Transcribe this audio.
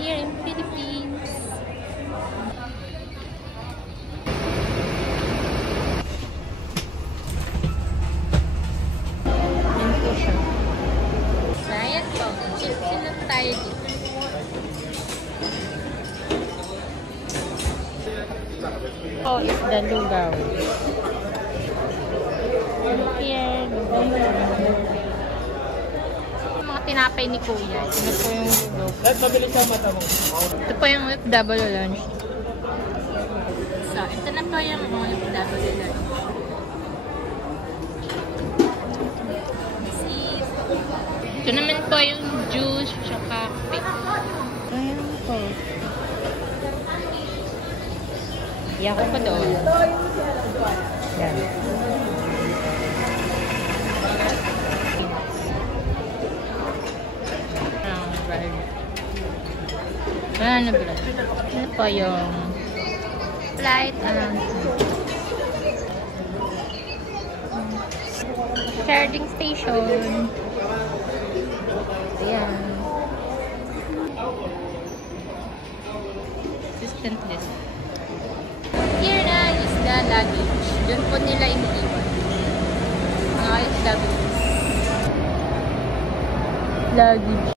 here in Philippines. Yan po siya. So, ayan po. Chill lang tayo dito. Oh, it's the lugaw. Here, mga tinapay ni Kuya. Ito po yung lugaw. Ito po yung OFW lunch. So, ito na po yung OFW lunch. Ito naman po yung juice, tsaka kape. Ayan po. Iyak ko pa doon. Yan. Ano ba? Ano po yung flight charging station. Ayan. Assistant desk. Here na is the luggage. Doon po nila iniiwan. Mga luggage.